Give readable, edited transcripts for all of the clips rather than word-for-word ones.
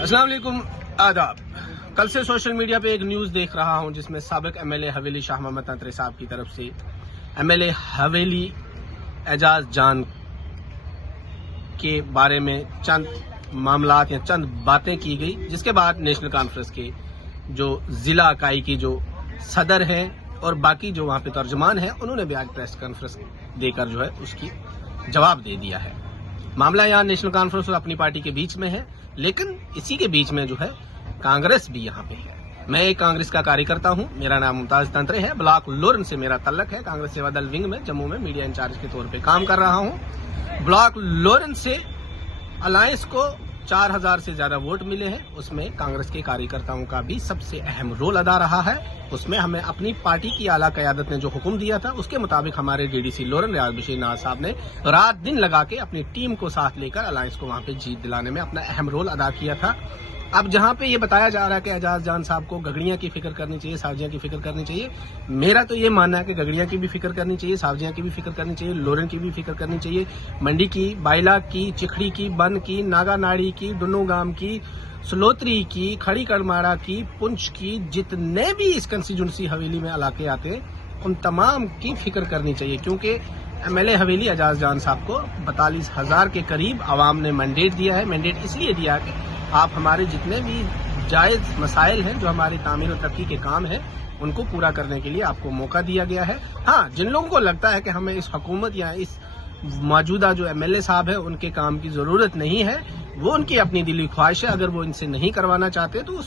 अस्सलाम वालेकुम, आदाब। कल से सोशल मीडिया पे एक न्यूज़ देख रहा हूं जिसमें साबिक एमएलए हवेली शाह मोहम्मद तंत्री साहब की तरफ से एमएलए हवेली एजाज जान के बारे में चंद मामलात या चंद बातें की गई, जिसके बाद नेशनल कॉन्फ्रेंस के जो जिला इकाई की जो सदर हैं और बाकी जो वहां पे तर्जमान हैं, उन्होंने भी आज प्रेस कॉन्फ्रेंस देकर जो है उसकी जवाब दे दिया है। मामला यहाँ नेशनल कॉन्फ्रेंस और अपनी पार्टी के बीच में है, लेकिन इसी के बीच में जो है कांग्रेस भी यहाँ पे है। मैं एक कांग्रेस का कार्यकर्ता हूँ, मेरा नाम मुमताज तंत्रे है, ब्लॉक लोरन से मेरा तल्लक है। कांग्रेस सेवा दल विंग में जम्मू में मीडिया इंचार्ज के तौर पे काम कर रहा हूँ। ब्लॉक लोरन से अलायंस को 4000 से ज्यादा वोट मिले हैं, उसमें कांग्रेस के कार्यकर्ताओं का भी सबसे अहम रोल अदा रहा है। उसमें हमें अपनी पार्टी की आला क़यादत ने जो हुक्म दिया था उसके मुताबिक हमारे डीडीसी लोरन रियाज बशीर नाज साहब ने रात दिन लगा के अपनी टीम को साथ लेकर अलायंस को वहां पे जीत दिलाने में अपना अहम रोल अदा किया था। अब जहां पे ये बताया जा रहा है कि एजाज जान साहब को गगड़ियां की फिक्र करनी चाहिए, सावजियां की फिक्र करनी चाहिए, मेरा तो ये मानना है कि गगड़ियां की भी फिक्र करनी चाहिए, सावजियां की भी फिक्र करनी चाहिए, लोरन की भी फिक्र करनी चाहिए, मंडी की, बाइला की, चिखड़ी की, बन की, नागा नाड़ी की, डुन्नू गांव की, सलोत्री की, खड़ी कड़माड़ा की, पुंछ की, जितने भी इस कंस्टिट्यूंसी हवेली में इलाके आते हैं उन तमाम की फिक्र करनी चाहिए, क्योंकि एमएलए हवेली एजाज जान साहब को 42,000 के करीब आवाम ने मैंडेट दिया है। मैंडेट इसलिए दिया कि आप हमारे जितने भी जायज मसाइल हैं, जो हमारी तामीर और तरक्की के काम हैं, उनको पूरा करने के लिए आपको मौका दिया गया है। हाँ, जिन लोगों को लगता है कि हमें इस हुकूमत या इस मौजूदा जो एमएलए साहब है उनके काम की जरूरत नहीं है, वो उनकी अपनी दिली ख्वाहिश है, अगर वो इनसे नहीं करवाना चाहते तो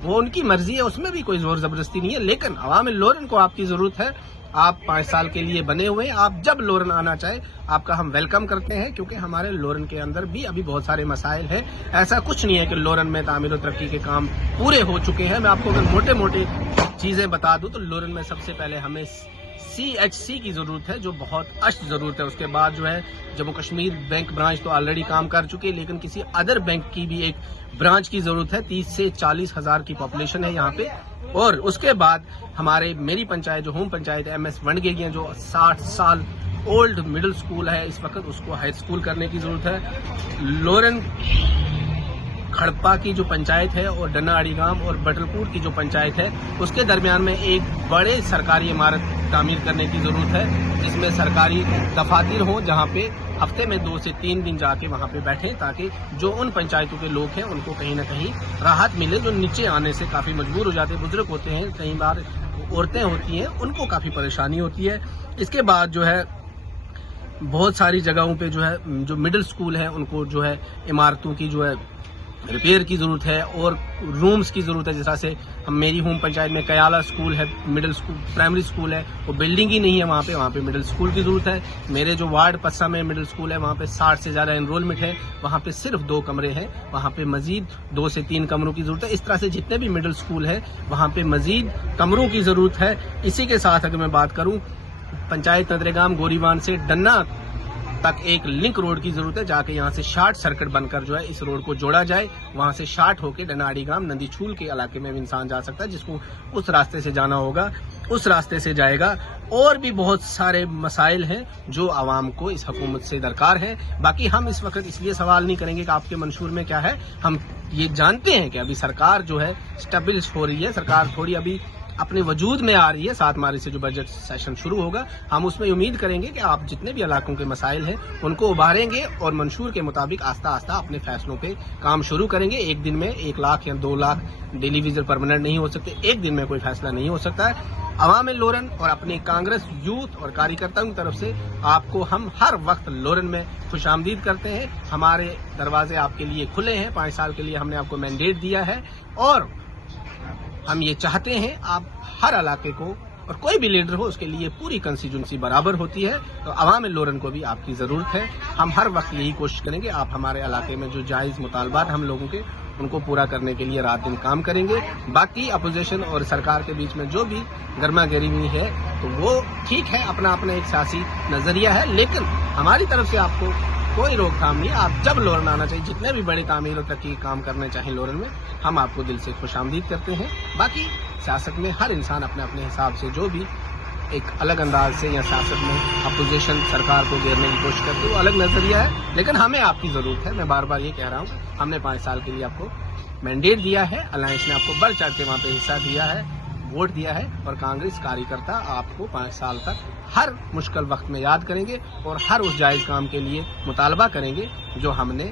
वो उनकी मर्जी है, उसमें भी कोई जोर जबरदस्ती नहीं है। लेकिन अवाम लोरन को आपकी जरूरत है। आप 5 साल के लिए बने हुए हैं, आप जब लोरन आना चाहे आपका हम वेलकम करते हैं, क्योंकि हमारे लोरन के अंदर भी अभी बहुत सारे मसाइल हैं। ऐसा कुछ नहीं है कि लोरन में तामीर और तरक्की के काम पूरे हो चुके हैं। मैं आपको अगर मोटे मोटे चीजें बता दूं तो लोरन में सबसे पहले हमें CHC की जरूरत है, जो बहुत अष्ट जरूरत है। उसके बाद जो है जम्मू कश्मीर बैंक ब्रांच तो ऑलरेडी काम कर चुकी है, लेकिन किसी अदर बैंक की भी एक ब्रांच की जरूरत है। 30 से 40,000 की पॉपुलेशन है यहाँ पे। और उसके बाद हमारे मेरी पंचायत जो होम पंचायत है MS वनगेगियां, जो 60 साल ओल्ड मिडिल स्कूल है इस वक्त, उसको हाई स्कूल करने की जरूरत है। लोरन खड़पा की जो पंचायत है और डन्नाआड़ी गांव और बटलपुर की जो पंचायत है, उसके दरमियान में एक बड़े सरकारी इमारत तामीर करने की जरूरत है, जिसमें सरकारी दफातर हो, जहां पे हफ्ते में 2 से 3 दिन जाके वहां पे बैठे, ताकि जो उन पंचायतों के लोग हैं उनको कहीं ना कहीं राहत मिले, जो नीचे आने से काफी मजबूर हो जाते हैं, बुजुर्ग होते हैं, कई बार औरतें होती हैं, उनको काफी परेशानी होती है। इसके बाद जो है बहुत सारी जगहों पे जो है जो मिडिल स्कूल है उनको जो है इमारतों की जो है रिपेयर की जरूरत है और रूम्स की जरूरत है। जिस तरह से हम मेरी होम पंचायत में कयाला स्कूल है, मिडिल स्कूल प्राइमरी स्कूल है, वो बिल्डिंग ही नहीं है वहाँ पे मिडिल स्कूल की जरूरत है। मेरे जो वार्ड पस्सा में मिडिल स्कूल है, वहाँ पे 60 से ज्यादा एनरोलमेंट है, वहाँ पे सिर्फ 2 कमरे हैं, वहाँ पे मजीद 2 से 3 कमरों की जरूरत है। इस तरह से जितने भी मिडिल स्कूल है वहाँ पे मजीद कमरों की जरूरत है। इसी के साथ अगर मैं बात करूँ, पंचायत नदरेगाम गोरीवान से डन्ना तक एक लिंक रोड की जरूरत है, जाके यहाँ से शार्ट सर्किट बनकर जो है इस रोड को जोड़ा जाए। वहां से शार्ट होके डन्नाआड़ी गांव नंदीछूल के इलाके में भी इंसान जा सकता है, जिसको उस रास्ते से जाना होगा उस रास्ते से जाएगा। और भी बहुत सारे मसाइल हैं जो आवाम को इस हुकूमत से दरकार है। बाकी हम इस वक्त इसलिए सवाल नहीं करेंगे कि आपके मंशूर में क्या है, हम ये जानते हैं कि अभी सरकार जो है स्टेबलिश हो रही है, सरकार थोड़ी अभी अपने वजूद में आ रही है। 7 मार्च से जो बजट सेशन शुरू होगा, हम उसमें उम्मीद करेंगे कि आप जितने भी इलाकों के मसाइल हैं उनको उभारेंगे और मंशूर के मुताबिक आस्ता आस्ता अपने फैसलों पे काम शुरू करेंगे। एक दिन में 1 लाख या 2 लाख डेली विजिट परमानेंट नहीं हो सकते, एक दिन में कोई फैसला नहीं हो सकता है। अवाम लोरन और अपने कांग्रेस यूथ और कार्यकर्ताओं की तरफ से आपको हम हर वक्त लोरन में खुशामदीद करते हैं। हमारे दरवाजे आपके लिए खुले हैं। 5 साल के लिए हमने आपको मैंडेट दिया है और हम ये चाहते हैं आप हर इलाके को, और कोई भी लीडर हो उसके लिए पूरी कंस्टिट्यूंसी बराबर होती है, तो अवाम लोरन को भी आपकी जरूरत है। हम हर वक्त यही कोशिश करेंगे, आप हमारे इलाके में जो जायज मुतालबात हम लोगों के उनको पूरा करने के लिए रात दिन काम करेंगे। बाकी अपोजिशन और सरकार के बीच में जो भी गर्मा गर्मी है तो वो ठीक है, अपना अपना एक सियासी नजरिया है, लेकिन हमारी तरफ से आपको कोई रोकथाम नहीं। आप जब लोरन आना चाहिए, जितने भी बड़े तामीर और तरक्की काम करने चाहें लोरन में, हम आपको दिल से खुशामदीद करते हैं। बाकी सियासत में हर इंसान अपने अपने हिसाब से जो भी एक अलग अंदाज से या सियासत में अपोजिशन सरकार को घेरने की कोशिश करती है, वो अलग नजरिया है, लेकिन हमें आपकी जरूरत है। मैं बार बार ये कह रहा हूँ, हमने 5 साल के लिए आपको مینڈیٹ دیا ہے، الائنس نے آپ کو بڑھ چڑھ کے وہاں پہ حصہ دیا ہے، ووٹ دیا ہے، اور کانگریس کاریہ آپ کو 5 سال تک ہر مشکل وقت میں یاد کریں گے اور ہر اس جائز کام کے لیے مطالبہ کریں گے جو ہم نے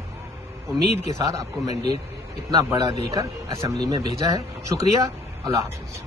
امید کے ساتھ آپ کو مینڈیٹ اتنا بڑا دے کر اسمبلی میں بھیجا ہے۔ شکریہ، اللہ حافظ۔